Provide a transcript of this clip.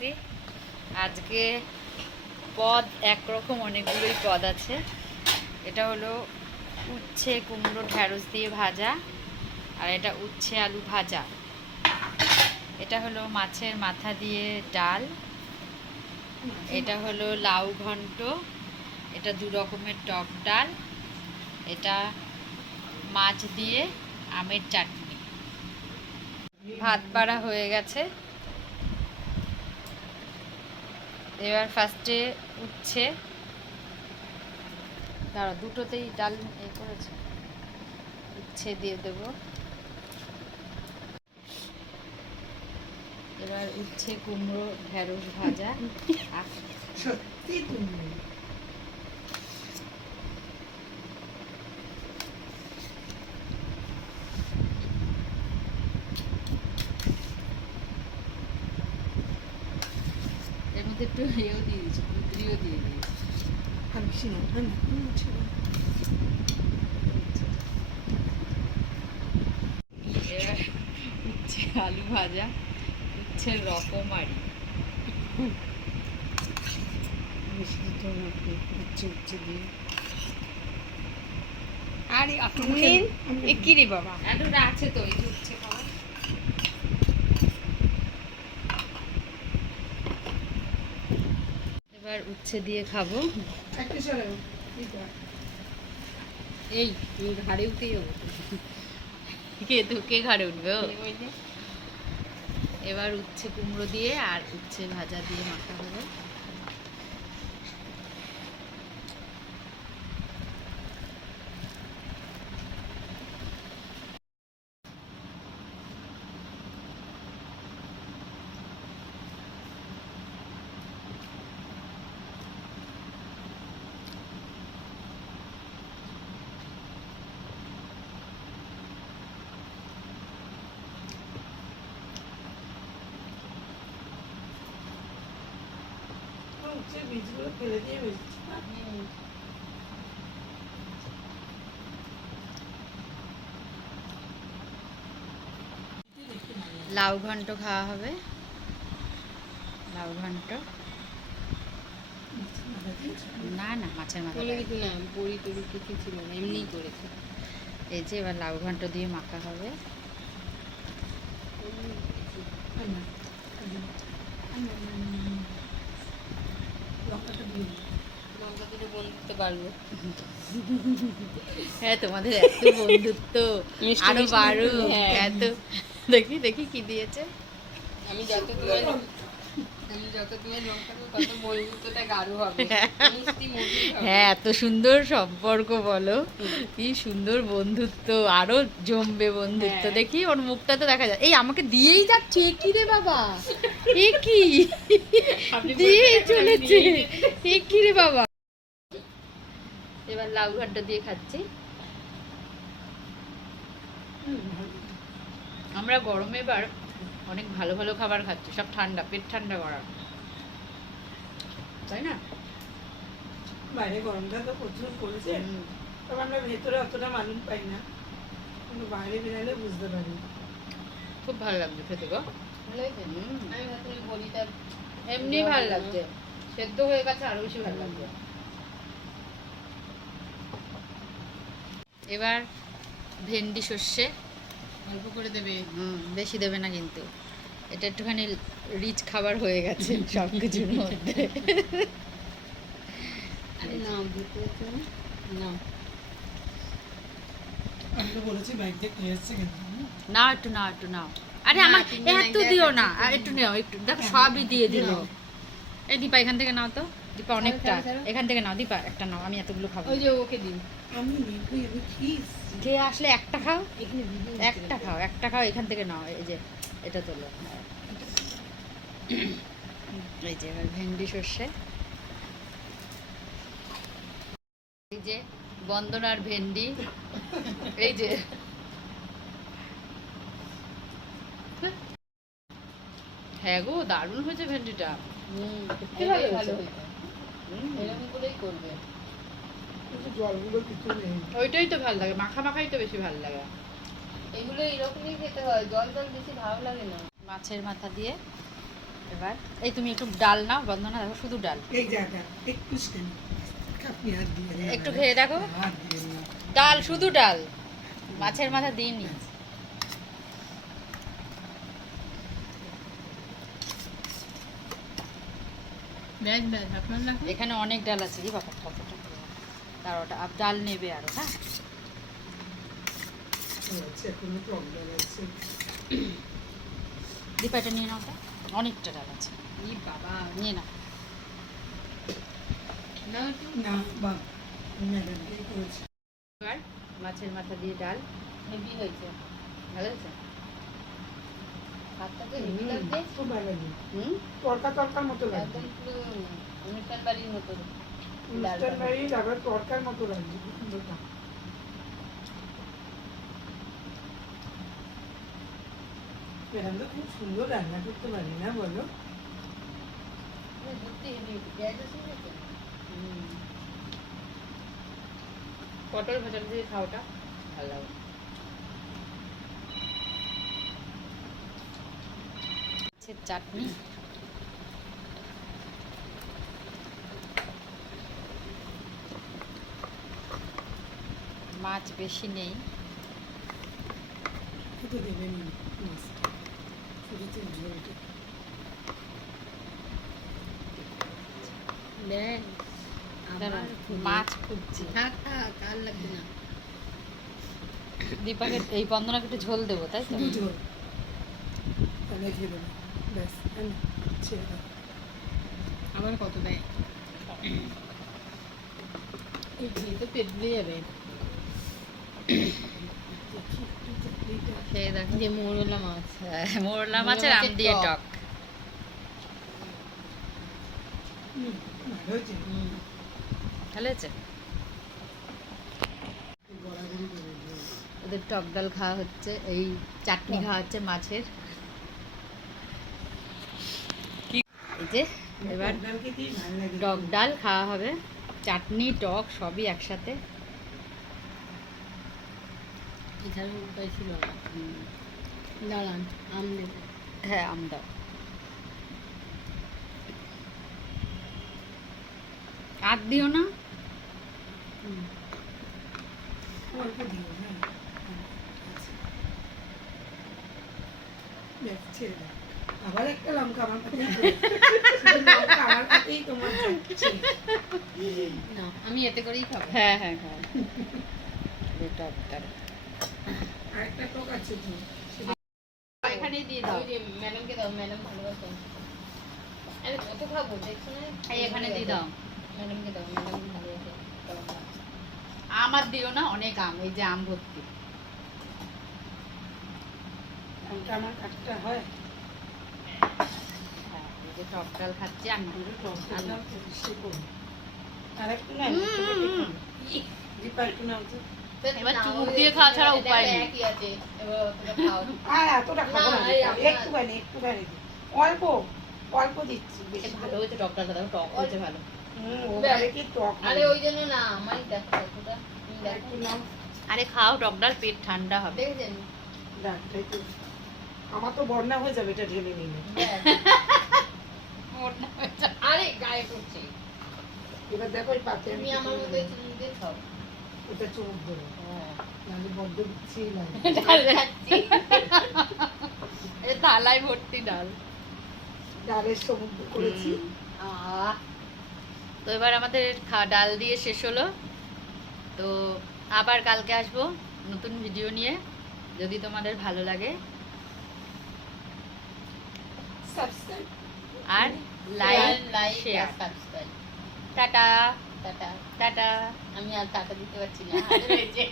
গেছি। আজকে পদ একরকম, অনেকগুলোই পদ আছে। এটা হলো উচ্ছে কুমড়ো ঢ্যাঁড়স দিয়ে ভাজা, আর এটা উচ্ছে আলু ভাজা। এটা হলো মাছের মাথা দিয়ে ডাল। এটা হলো লাউ ঘন্ট। এটা দু রকমের টক ডাল। এটা মাছ দিয়ে আমের চাটনি। ভাত বাড়া হয়ে গেছে। এবার ফার্স্টে উচ্ছে, দাঁড়া দুটোতেই ডাল করেছে, উচ্ছে দিয়ে দেবো। এবার উচ্ছে কুমড়ো ঢেঁড়স ভাজা। সত্যি তুমি এর মধ্যে একটু ইয়েও দিয়ে দিয়েছি, পুত্রিও দিয়ে দিয়েছি। এবার উচ্ছে আলু ভাজা, উচ্ছের রকমারি। আরে আপনি কি রে বাবা, এতটা আছে তো এই যে উচ্ছে খাওয়া। এবার উচ্ছে দিয়ে খাবো। এই ঘাড়ে উঠেই যাবো। কে ঘাড়ে উঠবে? এবার উচ্ছে কুমড়ো দিয়ে আর উচ্ছে ভাজা দিয়ে মাখা হবে। বীজগুলো ফেলে দিয়ে বেশি লাউ ঘন্ট খাওয়া হবে। লাউ ঘন্ট না না, মাছের মাথা না, বড়ি টড়ি কিছু ছিল না, এমনিই করেছে। এই যে এবার লাউ ঘন্ট দিয়ে মাখা হবে। লঙ্কা দিলে বন্ধুত্ব বাড়লো। হ্যাঁ, তোমাদের এত বন্ধুত্ব আরো বাড়ুক। হ্যাঁ। এত দেখি দেখি কি দিয়েছে। আমি যত তোমার লঙ্কা দেবো তত বন্ধুত্বটা গাঢ় হবে। মিষ্টি মধুর হবে। হ্যাঁ, এত সুন্দর সম্পর্ক, বলো কি সুন্দর বন্ধুত্ব, আরো জমবে বন্ধুত্ব। হ্যাঁ। দেখি ওর মুখটা তো দেখা যায়। এই আমাকে দিয়েই যাচ্ছে, এ কি রে বাবা, এ কি আপনি দিয়েই বলতে থাকুন, আমি চলেছে, দিয়েই এ কি রে বাবা। এবার লাউ ঘন্ট দিয়ে খাচ্ছি। আমরা গরমে এবার অনেক ভালো ভালো খাবার খাচ্ছি, সব ঠান্ডা, পেট ঠান্ডা করা, তাই না? বাইরে গরমটা তো প্রচুর পড়েছে, তবে আমরা ভেতরে অতটা মালুম পাই না, কিন্তু বাইরে বেরালে বুঝতে পারি। খুব ভালো লাগছে খেতে গো। ভালো হয়েছে? আমি ভাবছি বড়িটা এমনি ভালো লাগছে, সেদ্ধ হয়ে গেছে আরো বেশি ভালো লাগছে। এবার ভেন্ডি সর্ষে অল্প করে দেবে। বেশি দেবে না কিন্তু, এটা একটুখানি রিচ খাবার হয়ে গেছে সব কিছুর মধ্যে। আরে না, দুটো আছে না। আমি তো বলেছি বাইক থেকে নিয়ে এসছে কিন্তু না একটু নাও, একটু নাও। আরে না, আমার তুমি এত নাই দিও দেখা, না, একটু আর একটু নাও, একটু দেখো সবই দিয়ে দিল। এই দীপা এখান থেকে নাও তো, দীপা অনেকটা ছাড়ো। এখান থেকে নাও, দীপা একটা নাও, আমি এতগুলো খাবো ওই না। যে ওকে দিন। আমি নেবো এবার খিস। যে আসলে একটা খাও, এখানে ভিডিও একটা খাও, একটা খাও, এখান থেকে নাও। এই যে এটা তোলো, এই যে এবার ভেন্ডি সর্ষে, এই যে বন্দনার ভেন্ডি, এই যে হ্যাঁ গো, দারুণ হয়েছে ভেন্ডিটা। এটাই ভালো হয়েছে। এরকম করেই করবে। জলগুলো কিছু নেই। ওইটাই তো ভালো লাগে, মাখা মাখাই তো বেশি ভালো লাগে। এগুলো এরকমই খেতে হয়, জল জল বেশি ভালো লাগে না। মাছের মাথা দিয়ে এবার এই তুমি একটু ডাল নাও, বন্দনা, দেখো শুধু ডাল। এই জায়গা একটু আপনি হাত দিয়ে দিন। একটু খেয়ে দেখো, হাত দিয়ে দিন। ডাল, শুধু ডাল, মাছের মাথা দিইনি। দেখ দেখ আপনার দেখো এখানে অনেক ডাল আছে, কি বাবা, কতটা তারটা আর ডাল নেবে আরো। হ্যাঁ, আচ্ছা, এখনো টক ডাল আছে। দীপা এটা নিয়ে নাও তো, অনেকটা ডাল আছে, ই বাবা নিয়ে নাও। নাও একটু না বা ম্যাডাম কি করেছে? এবার মাছের মাথা দিয়ে ডাল, হেভি হয়েছে ভালো আছে? ভাতটা তো হেভি লাগছে খুব ভালো লাগে। হুম, তরকা তরকার মতো লাগে। একদম পুরো অনুষ্ঠান বাড়ির মতো অনুষ্ঠান বাড়ি আবার তরকার মতো লাগে। ম্যাডাম তো খুব সুন্দর রান্না করতে পারি না, বলো? সত্যি হেভি পেঁয়াজ আছে নাকি? পটল ভাজা দিয়ে খাওয়াটা ভালো লাগে। মাছের চাটনি, মাছ বেশি নেই, শুধু দেবেন মাছটা, শুধু তো ঝোলটা। দেখ দাঁড়াও, আবার মাছ খুঁজছি। থাক থাক আর লাগবে না দীপাকে এই বন্দনাকে একটু ঝোল দেবো, তাই তো? শুধু ঝোল। তাহলে খেয়ে দেবে, ব্যাস, ছেড়ে দাও। আবার কত দেয় এই ঘি তো পেট দিয়ে যাবে দেখি একটু চাটনিটা। খেয়ে দেখো। যে মোরলা মাছ মোরলা মাছের আম দিয়ে টক। ভালো হয়েছে। ভালো হয়েছে? গড়াগড়ি করে ঝোল। ওদের টক ডাল খাওয়া হচ্ছে, এই চাটনি খাওয়া হচ্ছে মাছের। এই যে এবার টক ডাল খেতেই ভালো লাগে। টক ডাল খাওয়া হবে, চাটনি টক সবই একসাথে। এছাড়া উপায় ছিল না দাঁড়ান আম দেবো হ্যাঁ, আম দাও। আর দিও না, অল্প দিও, হ্যাঁ। আচ্ছা। ব্যাস, ছেড়ে দাও। আবার একটা লঙ্কা আমার কাছেই পড়ে। শুধু লঙ্কা আমার কাছেই তোমার যাচ্ছে। না আমি এতে করেই খাবো হ্যাঁ হ্যাঁ হ্যাঁ, এই টক ডাল আরেকটা টক আছে তো। এখানেই দিয়ে দাও। ওই যে ম্যাডামকে দাও ম্যাডাম ভালোবাসে আরে কত খাবো দেখছো না এই এখানে দিয়ে দাও। ম্যাডামকে দাও ম্যাডাম ভালোবাসে আমার দিও না, অনেক আম, এই যে আম ভর্তি। লঙ্কা আমার কাটটা হয়। হ্যাঁ, এই যে টক ডাল খাচ্ছি আমি। পুরো টক ডালটা পরিষ্কার করো। আরেকটু না, দীপা একটু নাও তো। এবার চুমুক দিয়ে খাওয়া ছাড়া উপায় নেই। একই আছে এবার তোমরা খাও আর এতটা খাবো না, না, দীপা। এই একটুখানি একটুখানি দিই। অল্প অল্প দিচ্ছি, বেশি ভালো হয়েছে টক ডালটা, দেখো টক হয়েছে ভালো। ওভাবে কি টক আরে ওই জন্য না আমারই দেখো কতটা তুমি দেখো একটু নাও। আরে খাও টক ডাল, পেট ঠান্ডা হবে। দেখেছেন ডাকটাই তো আমার তো বন্যা হয়ে যাবে এটা ঢেলে নিলে। ব্যাস। আরে গায়ে পড়ছে এবার দেখো এই পাতে তুমি আমার মতো চুমুক দিয়ে খাও ওটা চুমুক দেবো, নাহলে বড্ড বিচ্ছিরি লাগে। খাচ্ছি। এই থালায় ভর্তি ডাল। ডালের সমুদ্র করেছি। আহ, তো এবার আমাদের ডাল দিয়ে শেষ হলো। তো আবার কালকে আসবো নতুন ভিডিও নিয়ে, যদি তোমাদের ভালো লাগে। সাবস্ক্রাইব আর like like share. Subscribe tata tata tata. আমি আর টাটা দিতে পারছি না হাতে রয়েছে